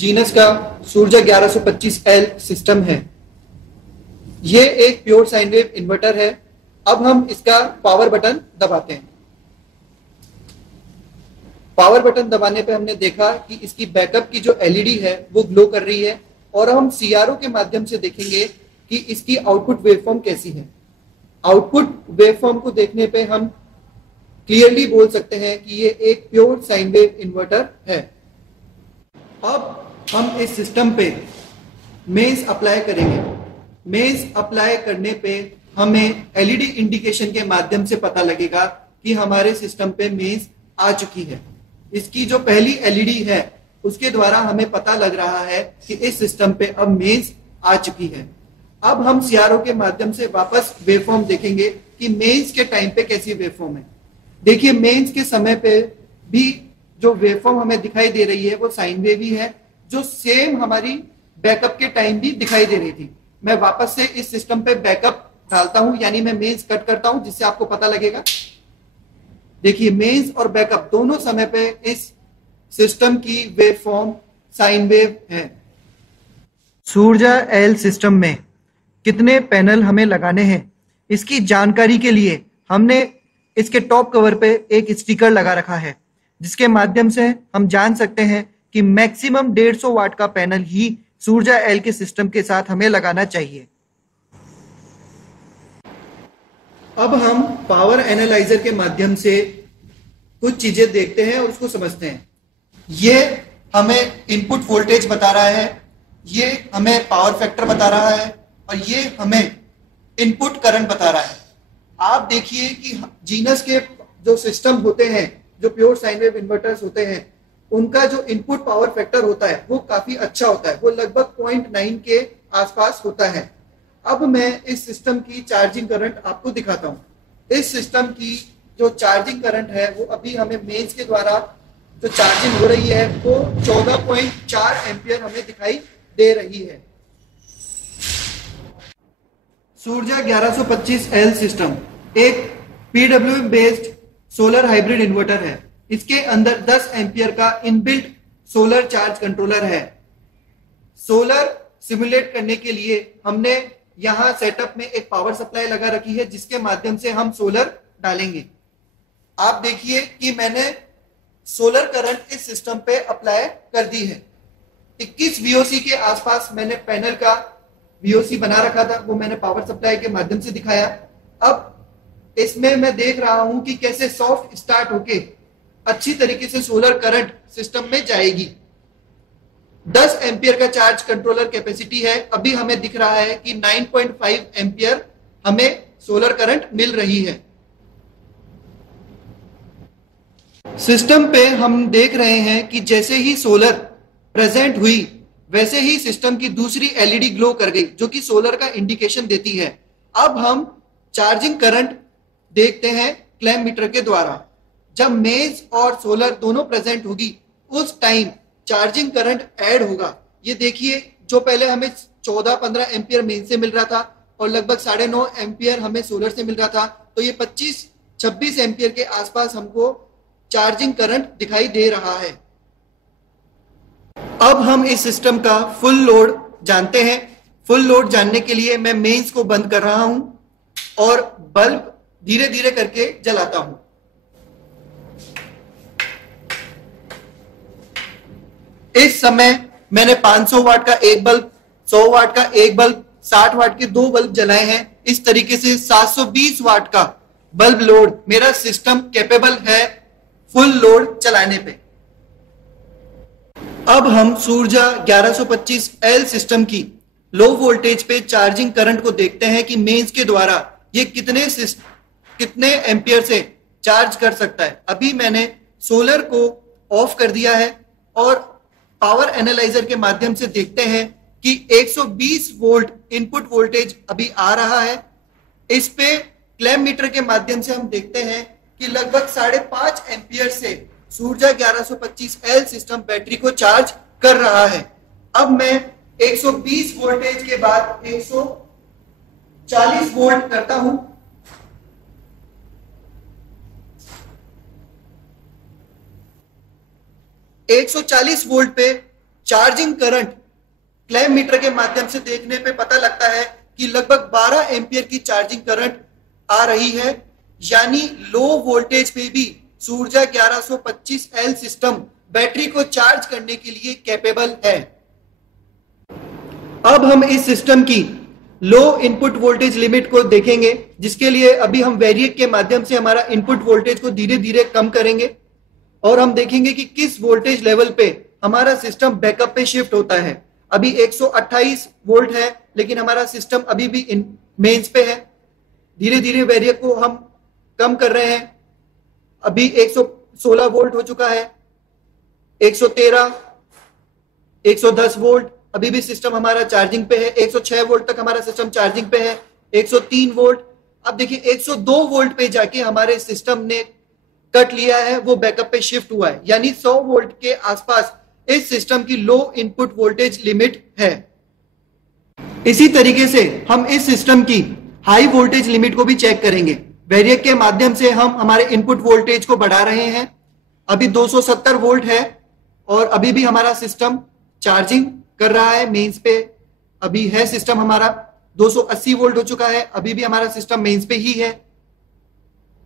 Genus का Surja 1125L system है। ये एक प्योर साइन वेव इन्वर्टर है। अब हम इसका पावर बटन दबाते हैं। पावर बटन दबाने पे हमने देखा कि इसकी बैकअप की जो एलईडी है वो ग्लो कर रही है, और हम सीआरओ के माध्यम से देखेंगे कि इसकी आउटपुट वेवफॉर्म कैसी है। आउटपुट वेवफॉर्म को देखने पे हम क्लियरली बोल सकते हैं कि ये एक प्योर साइन वेव इन्वर्टर है। अब हम इस सिस्टम पे मेंस अप्लाई करेंगे। मेंस अप्लाई करने पे हमें एलईडी इंडिकेशन के माध्यम से पता लगेगा कि हमारे सिस्टम पे मेंस आ चुकी है। इसकी जो पहली एलईडी है उसके द्वारा हमें पता लग रहा है कि इस सिस्टम पे अब मेंस आ चुकी है। अब हम सीआरओ के माध्यम से वापस वेवफॉर्म देखेंगे कि मेंस के टाइम पे कैसी वेवफॉर्म है। देखिए, मेंस के समय पे भी जो वेवफॉर्म हमें दिखाई दे रही है वो साइन वेव ही है, जो सेम हमारी बैकअप के टाइम भी दिखाई दे रही थी। मैं वापस से इस सिस्टम पे बैकअप डालता हूं, यानी मैं मेंस कट करता हूं, जिससे आपको पता लगेगा। देखिए, मेंस और बैकअप दोनों समय पे इस सिस्टम की वेवफॉर्म साइन वेव है। सूर्जा एल सिस्टम में कितने पैनल हमें लगाने हैं, इसकी जानकारी के लिए हमने इसके टॉप कवर पे एक स्टिकर लगा रखा है, जिसके माध्यम से हम जान सकते हैं कि मैक्सिमम 150 वाट का पैनल ही सूर्जा एल के सिस्टम के साथ हमें लगाना चाहिए। अब हम पावर एनालाइजर के माध्यम से कुछ चीजें देखते हैं और उसको समझते हैं। ये हमें इनपुट वोल्टेज बता रहा है, ये हमें पावर फैक्टर बता रहा है, और ये हमें इनपुट करंट बता रहा है। आप देखिए कि जीनस के जो सिस्टम होते हैं, जो प्योर साइन वेव इन्वर्टर्स होते हैं, उनका जो इनपुट पावर फैक्टर होता है वो काफी अच्छा होता है। वो लगभग 0.9 के आसपास होता है। अब मैं इस सिस्टम की चार्जिंग करंट आपको दिखाता हूं। इस सिस्टम की जो चार्जिंग करंट है वो अभी हमें मेंस के द्वारा जो चार्जिंग हो रही है वो 14.4 एम्पियर हमें दिखाई दे रही है। सूर्जा 1125L सिस्टम एक PWM based solar hybrid inverter है। इसके अंदर 10 एम्पियर का इनबिल्ट सोलर चार्ज कंट्रोलर है। सोलर सिमुलेट करने के लिए हमने यहां सेटअप में एक पावर सप्लाई लगा रखी है, जिसके माध्यम से हम सोलर डालेंगे। आप देखिए कि मैंने सोलर करंट इस सिस्टम पे अप्लाई कर दी है। 21 वीओसी के आसपास मैंने पैनल का वीओसी बना रखा था, वो मैंने पावर सप्लाई के माध्यम से दिखाया। अब इसमें मैं देख रहा हूं कि कैसे सॉफ्ट स्टार्ट होके अच्छी तरीके से सोलर करंट सिस्टम में जाएगी। 10 एम्पियर का चार्ज कंट्रोलर कैपेसिटी है। अभी हमें दिख रहा है कि 9.5 एम्पियर हमें सोलर करंट मिल रही है। सिस्टम पे हम देख रहे हैं कि जैसे ही सोलर प्रेजेंट हुई वैसे ही सिस्टम की दूसरी एलईडी ग्लो कर गई, जो कि सोलर का इंडिकेशन देती है। अब हम चार्जिंग करंट देखते हैं क्लैम्प मीटर के द्वारा। जब मेंस और सोलर दोनों प्रेजेंट होगी उस टाइम चार्जिंग करंट ऐड होगा। ये देखिए, जो पहले हमें 14-15 एम्पियर मेंस से मिल रहा था और लगभग 9.5 एम्पियर हमें सोलर से मिल रहा था, तो ये 25-26 एम्पियर के आसपास हमको चार्जिंग करंट दिखाई दे रहा है। अब हम इस सिस्टम का फुल लोड जानते हैं। फुल लोड जानने के लिए मैं मेंस को बंद कर रहा हूं और बल्ब धीरे धीरे करके जलाता हूं। इस समय मैंने 500 वाट का एक बल्ब, 100 वाट का एक बल्ब, 60 वाट के 2 बल्ब जलाए हैं। इस तरीके से 720 वाट का बल्ब लोड मेरा सिस्टम कैपेबल है फुल लोड चलाने पे। अब हम सूर्जा 1125L सिस्टम की लो वोल्टेज पे चार्जिंग करंट को देखते हैं कि मेंस के द्वारा ये कितने एम्पियर से चार्ज कर सकता है। अभी मैंने सोलर को ऑफ कर दिया है और पावर एनालाइजर के माध्यम से देखते हैं कि 120 वोल्ट इनपुट वोल्टेज अभी आ रहा है। इस पे क्लैम्प मीटर के माध्यम से हम देखते हैं कि लगभग 5.5 एम्पियर से सूर्जा 1125L सिस्टम बैटरी को चार्ज कर रहा है। अब मैं 120 वोल्टेज के बाद 140 वोल्ट करता हूं। 140 वोल्ट पे चार्जिंग करंट क्लैम्प मीटर के माध्यम से देखने पे पता लगता है कि लगभग 12 एम्पियर की चार्जिंग करंट आ रही है, यानी लो वोल्टेज पे भी सूर्जा 1125L सिस्टम बैटरी को चार्ज करने के लिए कैपेबल है। अब हम इस सिस्टम की लो इनपुट वोल्टेज लिमिट को देखेंगे, जिसके लिए अभी हम वेरिएक के माध्यम से हमारा इनपुट वोल्टेज को धीरे धीरे कम करेंगे और हम देखेंगे कि किस वोल्टेज लेवल पे हमारा सिस्टम बैकअप पे शिफ्ट होता है। अभी 128 वोल्ट है, लेकिन हमारा सिस्टम अभी भी मेंस पे है। धीरे धीरे वेरिएक को हम कम कर रहे हैं। अभी 116 वोल्ट हो चुका है, 113, 110 वोल्ट, अभी भी सिस्टम हमारा चार्जिंग पे है। 106 वोल्ट तक हमारा सिस्टम चार्जिंग पे है, 103 वोल्ट। अब देखिए 102 वोल्ट पे जाके हमारे सिस्टम ने कट लिया है, वो बैकअप पे शिफ्ट हुआ है, यानी 100 वोल्ट के आसपास इस सिस्टम की लो इनपुट वोल्टेज लिमिट है। इसी तरीके से हम इस सिस्टम की हाई वोल्टेज लिमिट को भी चेक करेंगे। वेरिएक के माध्यम से हम हमारे इनपुट वोल्टेज को बढ़ा रहे हैं। अभी 270 वोल्ट है और अभी भी हमारा सिस्टम चार्जिंग कर रहा है मेंस पे। अभी है सिस्टम हमारा 280 वोल्ट हो चुका है, अभी भी हमारा सिस्टम मेंस पे ही है।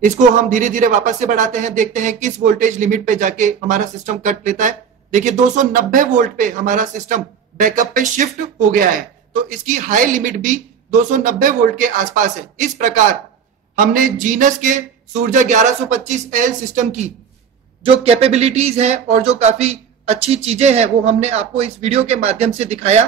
इसको हम धीरे धीरे वापस से बढ़ाते हैं, देखते हैं किस वोल्टेज लिमिट पे जाके हमारा सिस्टम कट लेता है। देखिए 290 वोल्ट पे हमारा सिस्टम बैकअप पे शिफ्ट हो गया है, तो इसकी हाई लिमिट भी 290 वोल्ट के आसपास है। इस प्रकार हमने जीनस के सूर्जा 1125L सिस्टम की जो कैपेबिलिटीज हैं और जो काफी अच्छी चीजें हैं वो हमने आपको इस वीडियो के माध्यम से दिखाया।